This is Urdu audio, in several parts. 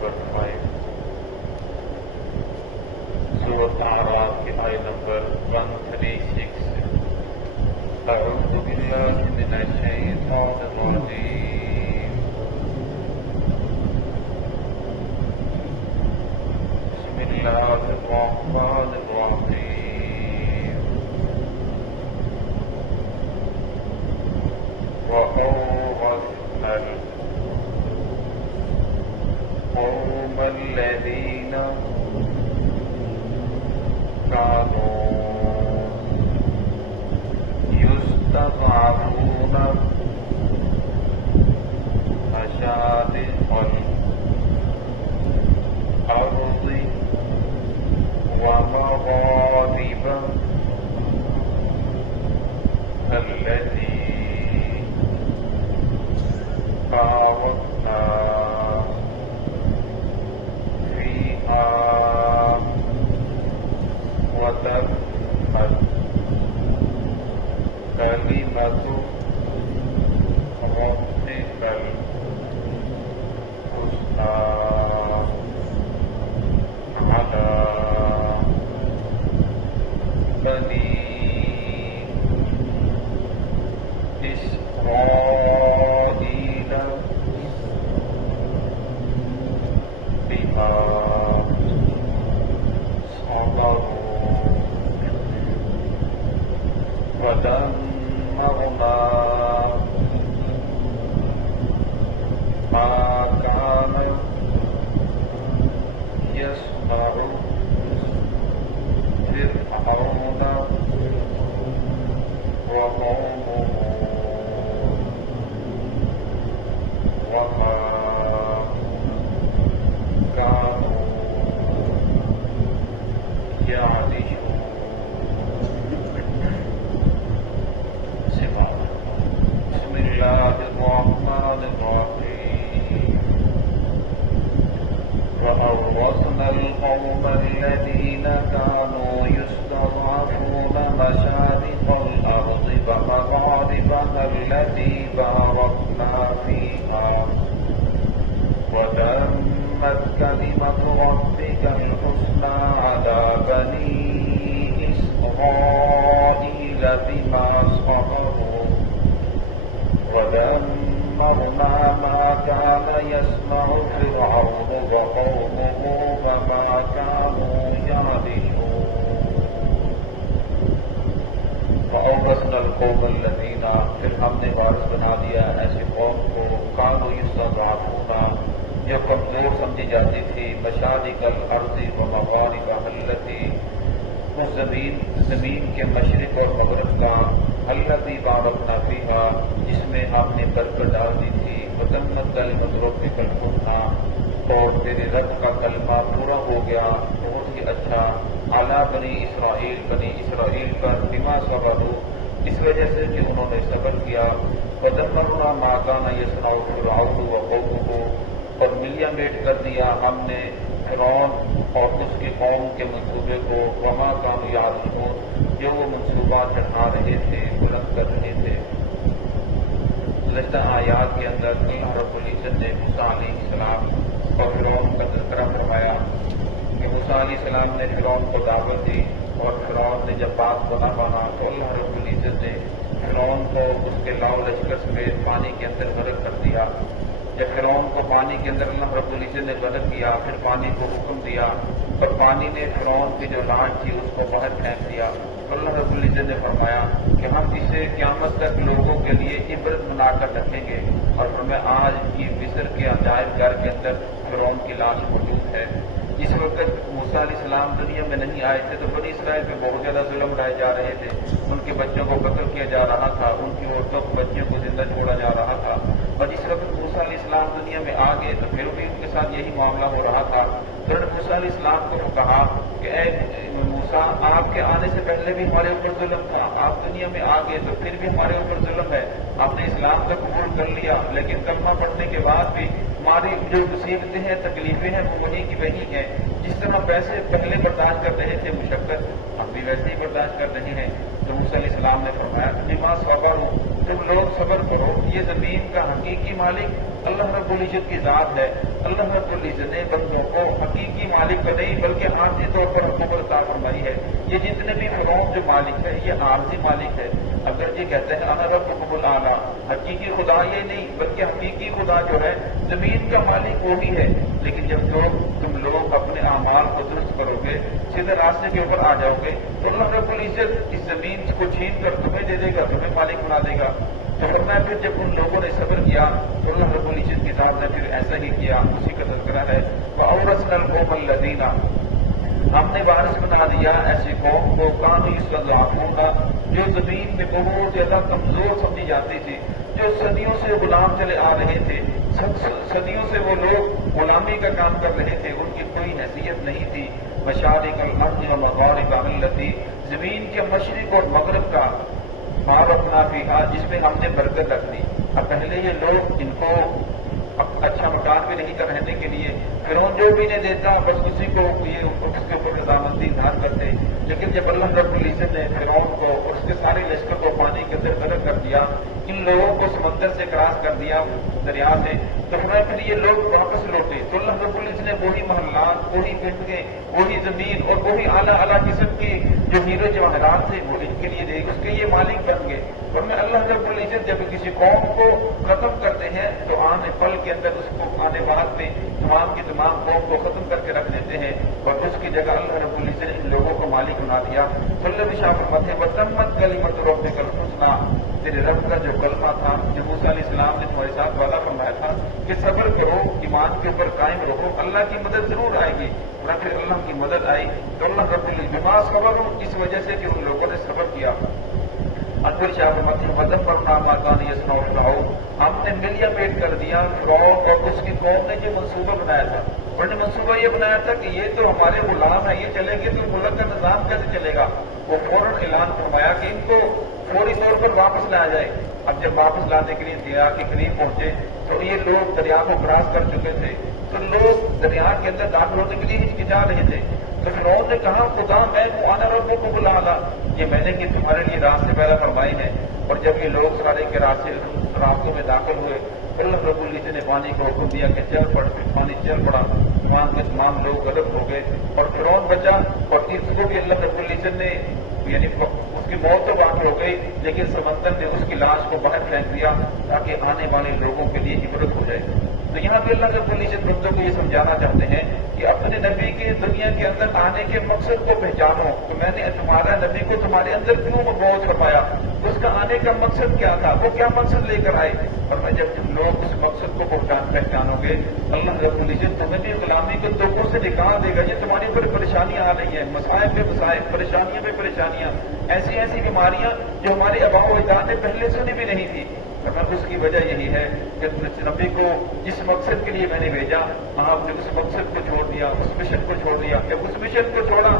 نمبر 5، سورۃ اعراف کی آیت نمبر 136۔ اعوذ باللہ من الشیطان الرجیم، بسم اللہ الرحمن الرحیم، وَأَوْرَثْنَا الْقَوْمَ الَّذِينَ كانوا يستضعفون مشارق الأرض ومغاربها التي باركنا فيها وتمت كلمة ربك الحسنى على بني إسرائيل بما صبروا ودمرنا ما كان يصنع فرعون وقومه وما كانوا يعرشون۔ بسم اللہ الرحمن الرحیم، وَأَوْرَثْنَا الْقَوْمَ الَّذِينَ كَانُوا يُسْتَضْعَفُونَ مَشَارِقَ الْأَرْضِ وَمَغَارِبَهَا الَّتِي بَارَكْنَا فِيهَا وَتَمَّتْ كَلِمَةُ رَبِّكَ الْحُسْنَى عَلَى بَنِي إِسْرَائِيلَ بِمَا صَبَرُوا وَدَمَّرْنَا مَا كَانَ يَصْنَعُ فِرْعَوْنُ وَقَوْمُهُ وَمَا كَانُوا يَعْرِشُونَ۔ وَأَوْرَثْنَا الْقَوْمَ الَّذِينَ، پھر ہم نے وارث بنا دیا ایسے قوم کو، كَانُوا يُسْتَضْعَفُونَ، جو کمزور سمجھی جاتی تھی، مشارق الارض ومغاربها التي، اس زمین کے مشرق اور مغرب کا، التي باركنا فيها، جس میں آپ نے برکت ڈال دی تھی، وتمت كلمة ربك الحسنى، اور تیرے رب کا کلمہ پورا ہو گیا بہت ہی اچھا، اعلیٰ بنی اسرائیل پر، بما صبروا، اس وجہ سے کہ انہوں نے صبر کیا، ودمرنا ما كان يصنع فرعون وقومه، اور ملیا میٹ کر دیا ہم نے فرعون اور اس کی قوم کے منصوبے کو، وما كانوا يعرشون، جو وہ منصوبہ چڑھا رہے تھے، بلند کر رہے تھے۔ گزشتہ آیات کے اندر اللہ رب العزت نے موسیٰ علیہ السلام اور فرعون کا تذکرہ فرمایا کہ موسیٰ علیہ السلام نے فرعون کو دعوت دی، اور فرعون نے جب بات کو نہ مانا تو اللہ رب العزت نے فرعون کو اس کے لاؤ لشکر سمیت پانی کے اندر غرق کر دیا۔ جب فرعون کو پانی کے اندر اللہ رب العزت نے غرق کیا، پھر پانی کو حکم دیا، اور پانی نے فرعون کی جو لاٹ تھی اس کو باہر پھینک دیا۔ اللہ رب العزت نے فرمایا کہ ہم اسے قیامت تک لوگوں کے لیے عبرت بنا کر رکھیں گے، اور ہمیں آج کی مصر کے عجائب گھر کے اندر فرعون کی لاش موجود ہے۔ اس وقت موسیٰ علیہ السلام دنیا میں نہیں آئے تھے تو بنی اسرائیل پہ بہت زیادہ ظلم ڈھائے جا رہے تھے، ان کے بچوں کو قتل کیا جا رہا تھا، ان کی عورتوں کو بچوں کو زندہ چھوڑا جا رہا تھا، اور جس وقت موسیٰ علیہ السلام دنیا میں آ گئے تو پھر بھی ان کے ساتھ یہی معاملہ ہو رہا تھا۔ پھر موسیٰ علیہ السلام کو کہا کہ اے موسیٰ، آپ کے آنے سے پہلے بھی ہمارے اوپر ظلم تھا، آپ دنیا میں آ گئے تو پھر بھی ہمارے اوپر ظلم ہے، آپ نے اسلام کا قبول کر لیا، لیکن کلمہ پڑھنے کے بعد بھی ہماری جو مصیبتیں ہیں، تکلیفیں ہیں، وہ وہی کی وہی ہیں۔ جس طرح پیسے پہلے برداشت کر رہے تھے مشقت، ہم بھی ویسے ہی برداشت کر رہے ہیں۔ تو موسیٰ علیہ السلام نے فرمایا بما صبروا، تم لوگ صبر کرو، یہ زمین کا حقیقی مالک اللہ رب العزت کی ذات ہے۔ اللہ رب العزت نے بندوں کو حقیقی مالک تو نہیں بلکہ عارضی طور پر حکومت عطا فرمائی ہے۔ یہ جتنے بھی فرعون جو مالک ہے یہ عارضی مالک ہے۔ اگر یہ کہتے ہیں انا ربکم الاعلی، حقیقی خدا یہ نہیں بلکہ حقیقی خدا جو ہے زمین کا مالک وہی ہے، لیکن جب تم لوگ اپنے اعمال کو درست کرو گے، سیدھے راستے کے اوپر آ جاؤ گے، تو اللہ رب العزت اس زمین کو چھین کر تمہیں دے دے گا، تمہیں مالک بنا دے گا۔ تو فرمایا پھر جب ان لوگوں نے صبر کیا تو اللہ رب العزت کی ذات نے پھر ایسا ہی کیا، اسی کا تذکرہ ہے وَأَوْرَثْنَا الْقَوْمَ الَّذِينَ، ہم نے وارث بنا دیا ایسی قوم کو كَانُوا يُسْتَضْعَفُونَ، جو زمین میں بہت زیادہ کمزور سمجھی جاتی تھی، جو صدیوں سے غلام چلے آ رہے تھے، صدیوں سے وہ لوگ غلامی کا کام کر رہے تھے، ان کی کوئی حیثیت نہیں تھی۔ مشارق الارض ومغاربها التي، زمین کے مشرق اور مغرب کا بارکنا فیہا، جس میں ہم نے برکت رکھ دی۔ اب پہلے یہ لوگ ان کو اچھا مکان بھی نہیں کر رہنے کے لیے فرعون جو بھی نہیں دیتا بس اسی کو یہ اس کے اوپر رضامندی اظہار کرتے، لیکن جب اللہ رب العزت نے فرعون کو اور اس کے سارے لشکر کو پانی کے اندر غرق کر دیا، ان لوگوں کو سمندر سے کراس کر دیا دریا سے، تو پھر یہ لوگ واپس لوٹے تو اللہ رب العزت نے وہی محلات، وہی بلڈنگیں، وہی زمین اور وہی اعلیٰ قسم کی جو ہیرے جواہرات تھے وہ ان کے لیے دے، اس کے یہ مالک بن گئے۔ اور میں اللہ رب العزت جب کسی قوم کو ختم کرتے ہیں تو آنے پل کے اندر اس کو آنے بعد میں تمام کی تمام قوم کو ختم کر کے رکھ دیتے ہیں، اور اس کی جگہ اللہ رب العزت نے ان لوگوں کو مالک بنا دیا۔ وَتَمَّتْ كَلِمَةُ رَبِّكَ الْحُسْنَىٰ، تیرے رب کا جو کلمہ تھا، جو موسیٰ علیہ السلام نے تمہارے ساتھ وعدہ فرمایا تھا کہ صبر کرو، ایمان کے اوپر قائم رہو، اللہ کی مدد ضرور آئے گی، اور پھر اللہ کی مدد آئی تو اللہ رب العزت بما صبروا، اس وجہ سے کہ ان لوگوں نے صبر کیا۔ اور پھر وَدَمَّرْنَا مَا كَانَ يَصْنَعُ فِرْعَوْنُ، ہم نے ملیا پیٹ کر دیا فرعون اور اس کی قوم نے جو منصوبہ بنایا تھا، انہوں نے منصوبہ یہ بنایا تھا کہ یہ تو ہمارے غلام ہیں، یہ چلیں گے تو ملک کا نظام کیسے چلے گا۔ وہ فوراً اعلان فرمایا کہ ان کو فوری طور پر واپس لایا جائے۔ اب جب واپس لانے کے لیے دریا کے قریب پہنچے تو یہ لوگ دریا کو کراس کر چکے تھے، تو لوگ دریا کے اندر داخل ہونے کے لیے ہچکچا رہے تھے۔ تو فرعون نے کہا خدا میں انا ربکم الاعلی، یہ میں نے کہ تمہارے لیے راستے پیدا فرمائے ہیں۔ اور جب یہ لوگ سارے کے راستوں میں داخل ہوئے اللہ رب العزت نے پانی کو حکم دیا کہ چل پڑ، پانی چل پڑا، تمام کے تمام لوگ غرق ہو گئے اور فرعون بچا، اور اس کو بھی اللہ رب العزت نے یعنی اس کی موت تو واقع ہو گئی لیکن سمندر نے اس کی لاش کو باہر پھینک دیا تاکہ آنے والے لوگوں کے لیے عبرت ہو جائے۔ تو یہاں پہ اللہ رب العزت بندوں کو یہ سمجھانا چاہتے ہیں کہ اپنے نبی کے دنیا کے اندر آنے کے مقصد کو پہچانو، تو میں نے تمہارا نبی کو تمہارے اندر کیوں مبعوث فرمایا، اس کا آنے کا مقصد کیا تھا، وہ کیا مقصد لے کر آئے۔ اور میں جب تم لوگ اس مقصد کو پہچانو گے اللہ رب العزت تمہیں بھی غلامی کے توقوں سے نکال دے گا۔ یہ تمہاری پر پریشانیاں آ رہی ہیں، مسائل پہ مسائل، پریشانیاں پہ پریشانیاں، ایسی ایسی بیماریاں جو ہمارے آباء و اجداد نے پہلے سنی بھی نہیں تھی۔ اس کی وجہ یہی ہے کہ نبی کو جس مقصد کے لیے میں نے بھیجا آپ نے اس مقصد کو چھوڑ دیا، اس مشن کو چھوڑ دیا۔ جب اس مشن کو چھوڑا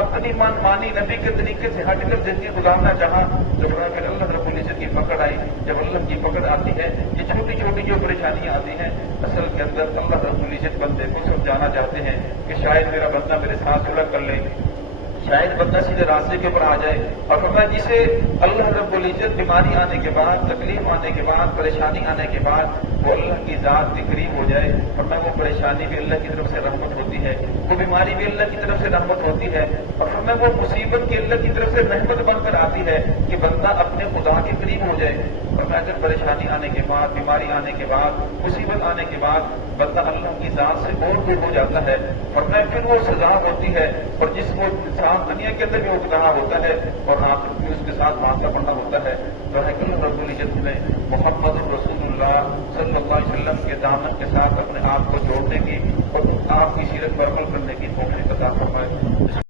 اپنی من مانی نبی کے طریقے سے ہٹ کر زندگی گزارنا چاہا تو پھر اللہ رب العزت کی پکڑ آئی۔ جب اللہ کی پکڑ آتی ہے یہ چھوٹی چھوٹی جو پریشانیاں آتی ہیں اصل کے اندر اللہ رب العزت بندے کو سمجھانا چاہتے ہیں کہ شاید میرا بندہ میرے ساتھ صلح کر لے، شاید بندہ سیدھے راستے کے اوپر آ جائے۔ اور فرمایا جسے اللہ رب العزت بیماری آنے کے بعد، تکلیف آنے کے بعد، پریشانی آنے کے بعد وہ اللہ کی ذات کے قریب ہو جائے، فرمایا وہ پریشانی بھی اللہ کی طرف سے رحمت ہوتی ہے، وہ بیماری بھی اللہ کی طرف سے رحمت ہوتی ہے، اور فرمایا وہ مصیبت کی اللہ کی طرف سے رحمت بن کر آتی ہے کہ بندہ اپنے خدا کے قریب ہو جائے۔ فرمایا اگر پریشانی آنے کے بعد، بیماری آنے کے بعد، مصیبت آنے کے بعد بندہ اللہ کی ذات سے اور دور ہو جاتا ہے، فرمایا پھر وہ سزا ہوتی ہے، اور جس کو انسان دنیا کے اندر بھی وہ گناہ ہوتا ہے اور آخر بھی اس کے ساتھ معاملہ پڑنا ہوتا ہے۔ تو اللہ رب العزت نے محمد رسول اللہ صلی اللہ علیہ وسلم کے دامن کے ساتھ اپنے آپ کو جوڑنے کی اور آپ کی سیرت پر عمل کرنے کی توفیق عطا فرمائے۔